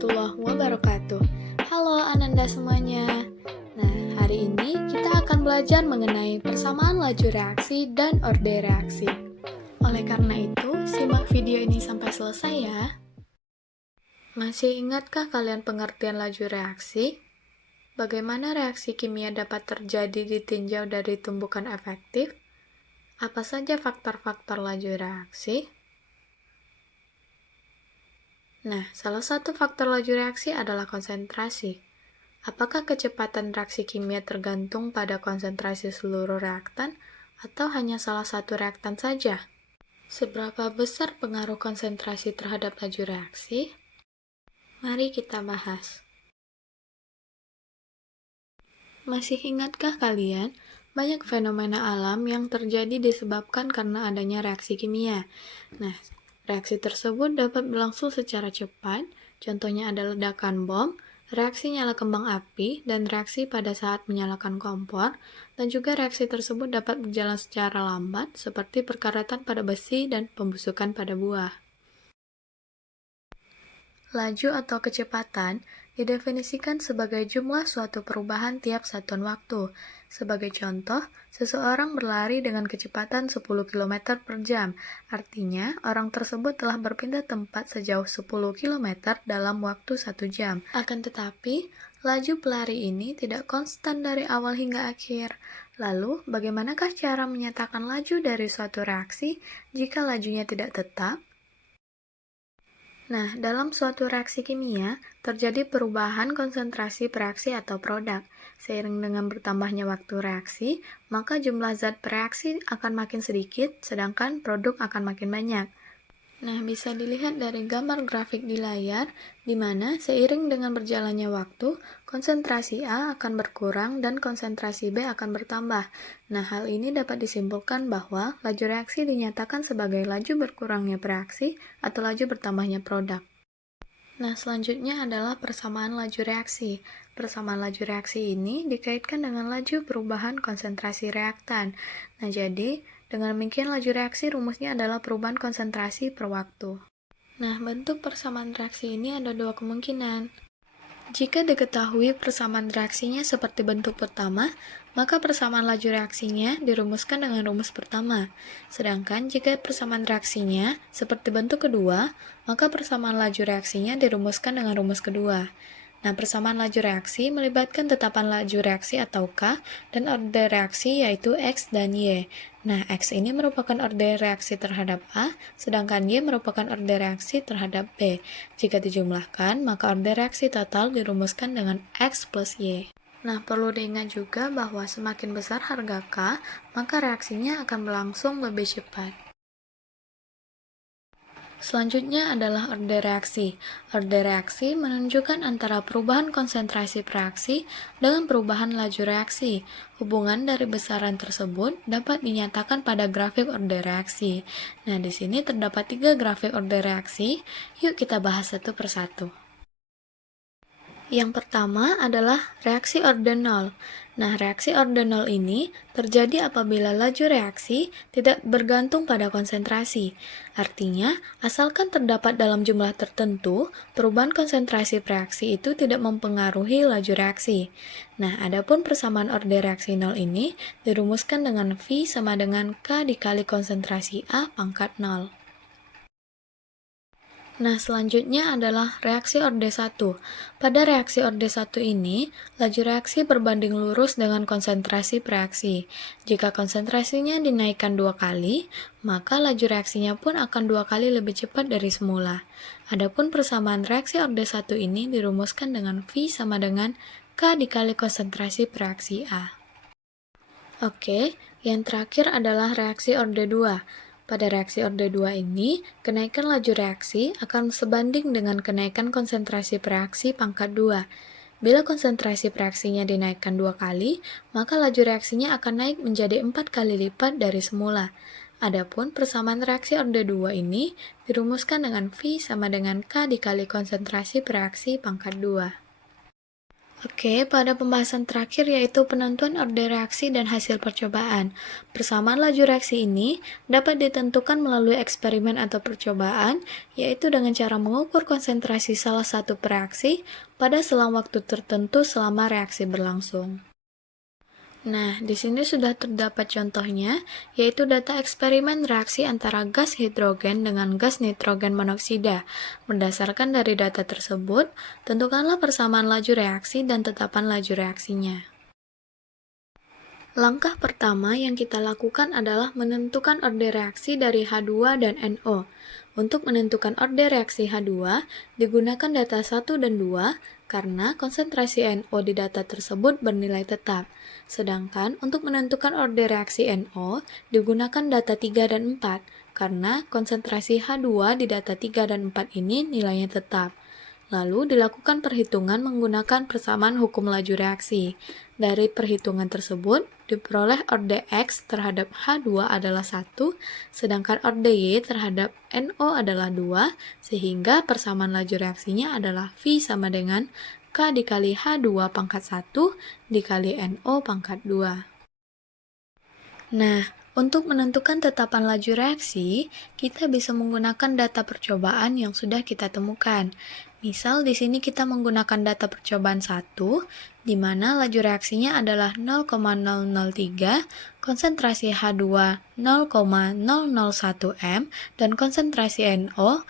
warahmatullahi wabarakatuh. Halo Ananda semuanya. Nah, hari ini kita akan belajar mengenai persamaan laju reaksi dan orde reaksi. Oleh karena itu, simak video ini sampai selesai ya. Masih ingatkah kalian pengertian laju reaksi? Bagaimana reaksi kimia dapat terjadi ditinjau dari tumbukan efektif? Apa saja faktor-faktor laju reaksi? Nah, salah satu faktor laju reaksi adalah konsentrasi. Apakah kecepatan reaksi kimia tergantung pada konsentrasi seluruh reaktan, atau hanya salah satu reaktan saja? Seberapa besar pengaruh konsentrasi terhadap laju reaksi? Mari kita bahas. Masih ingatkah kalian, banyak fenomena alam yang terjadi disebabkan karena adanya reaksi kimia? Nah, reaksi tersebut dapat berlangsung secara cepat, contohnya ada ledakan bom, reaksi nyala kembang api, dan reaksi pada saat menyalakan kompor, dan juga reaksi tersebut dapat berjalan secara lambat, seperti perkaratan pada besi dan pembusukan pada buah. Laju atau kecepatan didefinisikan sebagai jumlah suatu perubahan tiap satuan waktu. Sebagai contoh, seseorang berlari dengan kecepatan 10 km per jam. Artinya, orang tersebut telah berpindah tempat sejauh 10 km dalam waktu 1 jam. Akan tetapi, laju pelari ini tidak konstan dari awal hingga akhir. Lalu, bagaimanakah cara menyatakan laju dari suatu reaksi jika lajunya tidak tetap? Nah, dalam suatu reaksi kimia, terjadi perubahan konsentrasi reaksi atau produk. Seiring dengan bertambahnya waktu reaksi, maka jumlah zat bereaksi akan makin sedikit, sedangkan produk akan makin banyak. Nah, bisa dilihat dari gambar grafik di layar, di mana seiring dengan berjalannya waktu, konsentrasi A akan berkurang dan konsentrasi B akan bertambah. Nah, hal ini dapat disimpulkan bahwa laju reaksi dinyatakan sebagai laju berkurangnya reaksi atau laju bertambahnya produk. Nah, selanjutnya adalah persamaan laju reaksi. Persamaan laju reaksi ini dikaitkan dengan laju perubahan konsentrasi reaktan. Nah, jadi, dengan demikian laju reaksi rumusnya adalah perubahan konsentrasi per waktu. Nah, bentuk persamaan reaksi ini ada dua kemungkinan. Jika diketahui persamaan reaksinya seperti bentuk pertama, maka persamaan laju reaksinya dirumuskan dengan rumus pertama. Sedangkan jika persamaan reaksinya seperti bentuk kedua, maka persamaan laju reaksinya dirumuskan dengan rumus kedua. Nah, persamaan laju reaksi melibatkan tetapan laju reaksi atau K dan orde reaksi yaitu X dan Y. Nah, X ini merupakan orde reaksi terhadap A, sedangkan Y merupakan orde reaksi terhadap B. Jika dijumlahkan, maka orde reaksi total dirumuskan dengan X plus Y. Nah, perlu diingat juga bahwa semakin besar harga K, maka reaksinya akan berlangsung lebih cepat. Selanjutnya adalah orde reaksi. Orde reaksi menunjukkan antara perubahan konsentrasi reaksi dengan perubahan laju reaksi. Hubungan dari besaran tersebut dapat dinyatakan pada grafik orde reaksi. Nah, di sini terdapat 3 grafik orde reaksi. Yuk kita bahas satu persatu. Yang pertama adalah reaksi orde 0. Nah, reaksi orde 0 ini terjadi apabila laju reaksi tidak bergantung pada konsentrasi. Artinya, asalkan terdapat dalam jumlah tertentu, perubahan konsentrasi reaksi itu tidak mempengaruhi laju reaksi. Nah, adapun persamaan orde reaksi 0 ini dirumuskan dengan V sama dengan K dikali konsentrasi A pangkat 0. Nah, selanjutnya adalah reaksi orde 1. Pada reaksi orde 1 ini, laju reaksi berbanding lurus dengan konsentrasi reaksi. Jika konsentrasinya dinaikkan 2 kali, maka laju reaksinya pun akan 2 kali lebih cepat dari semula. Adapun persamaan reaksi orde 1 ini dirumuskan dengan V sama dengan K dikali konsentrasi reaksi A. Oke, yang terakhir adalah reaksi orde 2. Pada reaksi orde 2 ini, kenaikan laju reaksi akan sebanding dengan kenaikan konsentrasi reaksi pangkat 2. Bila konsentrasi reaksinya dinaikkan 2 kali, maka laju reaksinya akan naik menjadi 4 kali lipat dari semula. Adapun persamaan reaksi orde 2 ini dirumuskan dengan V sama dengan K dikali konsentrasi reaksi pangkat 2. Oke, pada pembahasan terakhir yaitu penentuan order reaksi dan hasil percobaan. Persamaan laju reaksi ini dapat ditentukan melalui eksperimen atau percobaan, yaitu dengan cara mengukur konsentrasi salah satu reaksi pada selang waktu tertentu selama reaksi berlangsung. Nah, di sini sudah terdapat contohnya, yaitu data eksperimen reaksi antara gas hidrogen dengan gas nitrogen monoksida. Berdasarkan dari data tersebut, tentukanlah persamaan laju reaksi dan tetapan laju reaksinya. Langkah pertama yang kita lakukan adalah menentukan order reaksi dari H2 dan NO. Untuk menentukan order reaksi H2, digunakan data 1 dan 2 karena konsentrasi NO di data tersebut bernilai tetap. Sedangkan untuk menentukan order reaksi NO, digunakan data 3 dan 4 karena konsentrasi H2 di data 3 dan 4 ini nilainya tetap. Lalu dilakukan perhitungan menggunakan persamaan hukum laju reaksi. Dari perhitungan tersebut, diperoleh order X terhadap H2 adalah 1, sedangkan order Y terhadap NO adalah 2, sehingga persamaan laju reaksinya adalah V sama dengan K dikali H2 pangkat 1 dikali NO pangkat 2. Nah, untuk menentukan tetapan laju reaksi, kita bisa menggunakan data percobaan yang sudah kita temukan. Misal di sini kita menggunakan data percobaan 1, di mana laju reaksinya adalah 0,003, konsentrasi H2 0,001 m, dan konsentrasi NO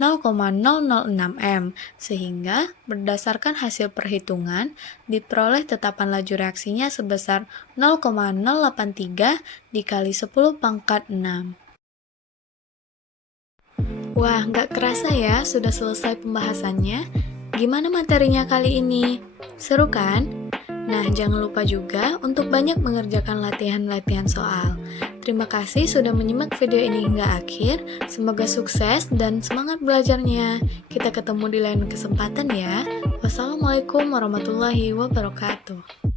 0,006 m, sehingga berdasarkan hasil perhitungan, diperoleh tetapan laju reaksinya sebesar 0,083 dikali 10 pangkat 6. Wah, nggak kerasa ya, sudah selesai pembahasannya. Gimana materinya kali ini? Seru kan? Nah, jangan lupa juga untuk banyak mengerjakan latihan-latihan soal. Terima kasih sudah menyimak video ini hingga akhir. Semoga sukses dan semangat belajarnya. Kita ketemu di lain kesempatan ya. Wassalamualaikum warahmatullahi wabarakatuh.